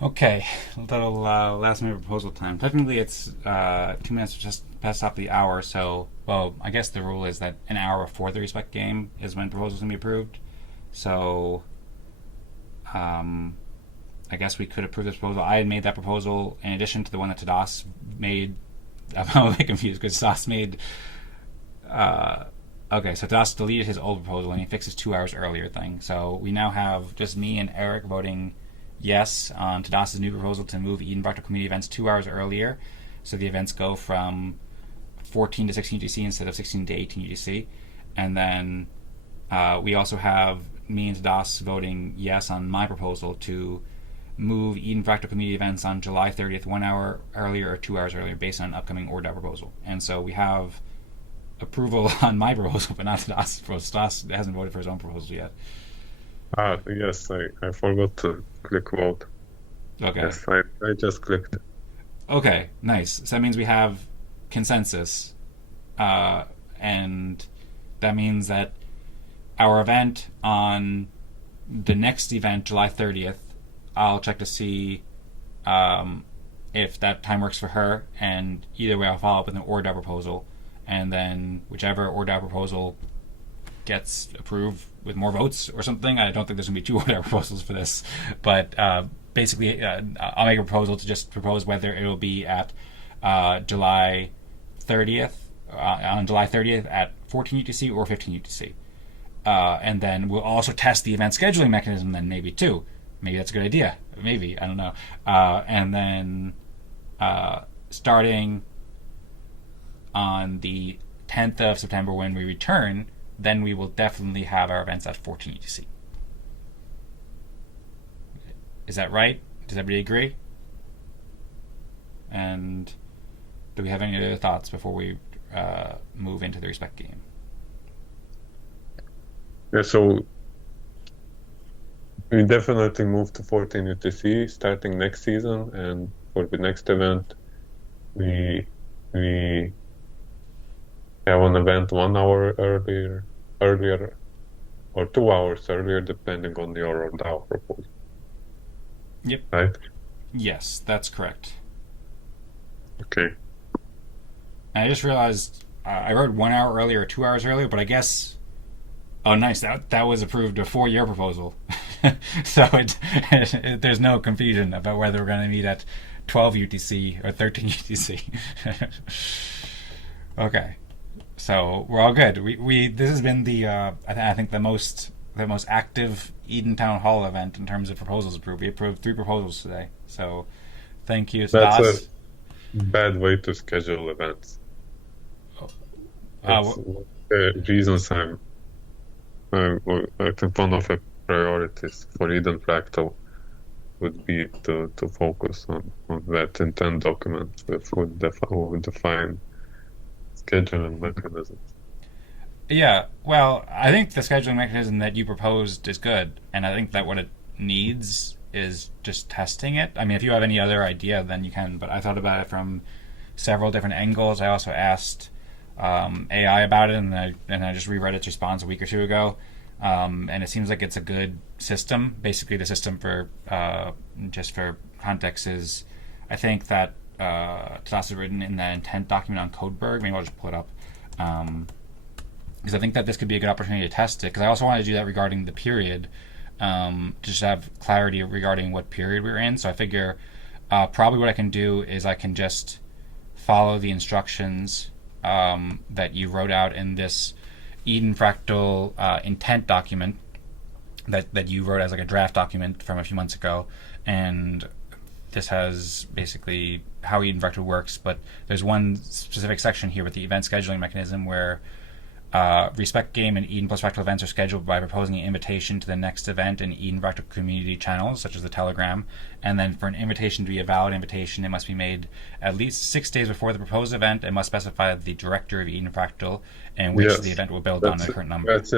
Okay, a little last minute proposal time. Technically, it's 2 minutes just past top the hour. So, well, I guess the rule is that an hour before the respect game is when proposals can be approved. So, I guess we could approve this proposal. I had made that proposal in addition to the one that Tadas made. I'm a bit confused because Tadas made. Okay, so Tadas deleted his old proposal and he fixed his 2 hours earlier thing. So we now have just me and Eric voting yes on Tadas' new proposal to move Eden Fractal community events 2 hours earlier. So the events go from 14 to 16 UTC instead of 16 to 18 UTC. And then we also have me and Tadas voting yes on my proposal to move Eden Fractal community events on July 30th 1 hour earlier or 2 hours earlier based on an upcoming ORDAO proposal. And so we have approval on my proposal, but not Tadas' proposal. Tadas hasn't voted for his own proposal yet. Yes, I forgot to click vote. Okay. Yes, I just clicked. Okay, nice. So that means we have consensus. And that means that our event on the next event, July 30th, I'll check to see if that time works for her, and either way I'll follow up with an ORDAO proposal, and then whichever ORDAO proposal gets approved with more votes or something. I don't think there's going to be 2 ORDAO proposals for this, but basically I'll make a proposal to just propose whether it will be at July 30th, on July 30th at 14 UTC or 15 UTC. And then we'll also test the event scheduling mechanism then maybe too. Maybe that's a good idea. Maybe, I don't know. And then starting on the 10th of September when we return, then we will definitely have our events at 14 UTC. Is that right? Does everybody agree? And do we have any other thoughts before we move into the respect game? Yeah, so we definitely move to 14 UTC starting next season, and for the next event, we have an event 1 hour earlier, or 2 hours earlier, depending on your ORDAO proposal. Yep. Right? Yes, that's correct. Okay. And I just realized I wrote 1 hour earlier or 2 hours earlier, but I guess. Oh, nice. That was approved before your proposal. So there's no confusion about whether we're going to meet at 12 UTC or 13 UTC. Okay. So we're all good. We this has been the I think the most active Eden Town Hall event in terms of proposals approved. We approved 3 proposals today. So thank you, That's Tadas. a bad way to schedule events. That's the reasons I think one of the priorities for Eden Fractal would be to focus on that intent document with defined scheduling mechanisms. Yeah, well, I think the scheduling mechanism that you proposed is good, and I think that what it needs is just testing it. I mean, if you have any other idea, then you can, but I thought about it from several different angles. I also asked AI about it, and I just reread its response a week or two ago, and it seems like it's a good system. Basically, the system for just for context is, I think that Tadas is written in the intent document on Codeberg. Maybe I'll just pull it up. Because I think that this could be a good opportunity to test it. Because I also want to do that regarding the period, to just have clarity regarding what period we're in. So I figure probably what I can do is I can just follow the instructions that you wrote out in this Eden Fractal intent document that you wrote as like a draft document from a few months ago. And this has basically how Eden Fractal works, but there's one specific section here with the event scheduling mechanism where Respect Game and Eden plus Fractal events are scheduled by proposing an invitation to the next event in Eden Fractal community channels, such as the Telegram. And then for an invitation to be a valid invitation, it must be made at least 6 days before the proposed event and must specify the director of Eden Fractal and which the event will build on the current number. That's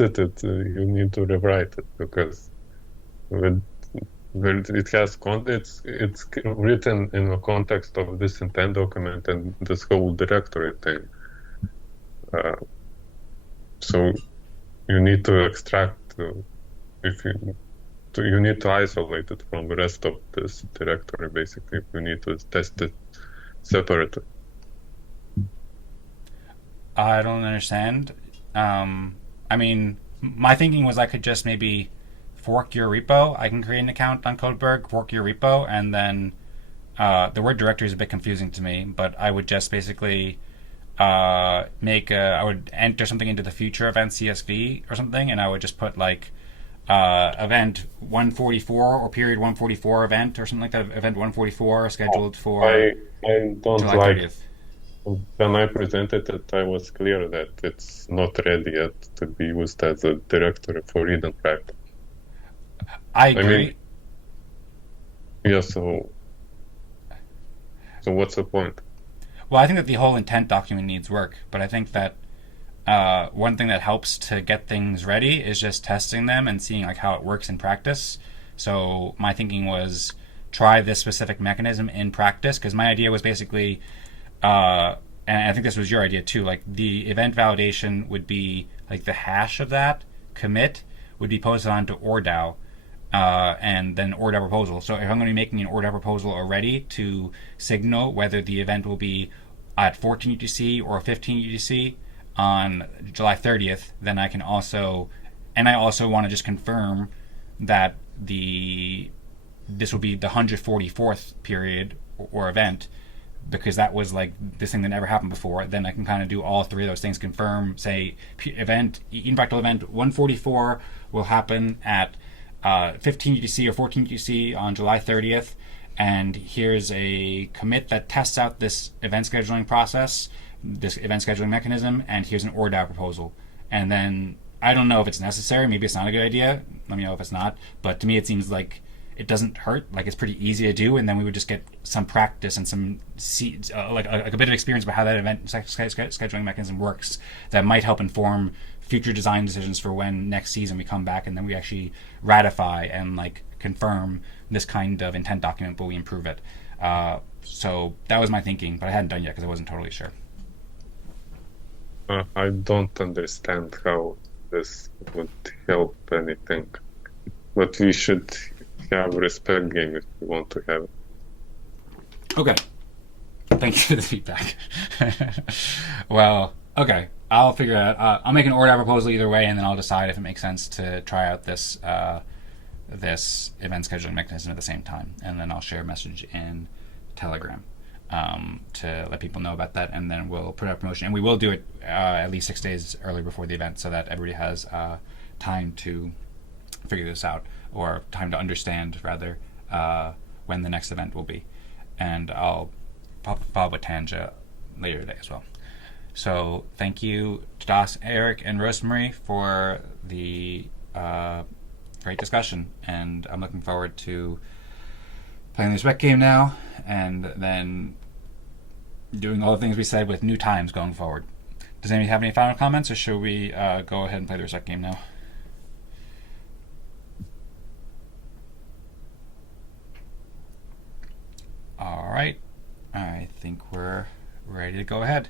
it. You need to rewrite it because it has it's written in the context of this intent document and this whole directory thing. So you need to extract you need to isolate it from the rest of this directory. Basically, you need to test it separately. I don't understand. I mean, my thinking was I could just maybe fork your repo. I can create an account on Codeberg, fork your repo, and then the word directory is a bit confusing to me, but I would just basically I would enter something into the future event CSV or something, and I would just put like event 144 or period 144 event or something like that. Event 144 scheduled for I don't July like 30th. When I presented it, I was clear that it's not ready yet to be used as a directory for Eden Fractal. I agree. mean, yeah, so what's the point? Well, I think that the whole intent document needs work, but I think that one thing that helps to get things ready is just testing them and seeing like how it works in practice. So my thinking was try this specific mechanism in practice, because my idea was basically, and I think this was your idea too, like the event validation would be like the hash of that commit would be posted onto ORDAO, and then ORDAO proposal. So if I'm going to be making an ORDAO proposal already to signal whether the event will be at 14 UTC or 15 UTC on July 30th, then I can also, and I also want to just confirm that this will be the 144th period or event, because that was like this thing that never happened before. Then I can kind of do all three of those things, confirm, say Eden Fractal event 144 will happen at 15 UTC or 14 UTC on July 30th, and here's a commit that tests out this event scheduling process, this event scheduling mechanism, and here's an ORDAO proposal. And then I don't know if it's necessary, maybe it's not a good idea, let me know if it's not, but to me it seems like it doesn't hurt, like it's pretty easy to do, and then we would just get some practice and some like a bit of experience about how that event scheduling mechanism works that might help inform future design decisions for when next season we come back and then we actually ratify and like confirm this kind of intent document, but we improve it. So that was my thinking, but I hadn't done yet because I wasn't totally sure. I don't understand how this would help anything, but we should have a respect game if we want to have it. Okay. thank you for the feedback. Well, okay. I'll figure it out. I'll make an ORDAO proposal either way, and then I'll decide if it makes sense to try out this this event scheduling mechanism at the same time. And then I'll share a message in Telegram to let people know about that, and then we'll put out a promotion. And we will do it at least 6 days early before the event so that everybody has time to figure this out, or time to understand, rather, when the next event will be. And I'll follow up with Tanya later today as well. So thank you, Tadas, Eric, and Rosmari for the great discussion. And I'm looking forward to playing this rec game now, and then doing all the things we said with new times going forward. Does anybody have any final comments, or should we go ahead and play the rec game now? All right. I think we're ready to go ahead.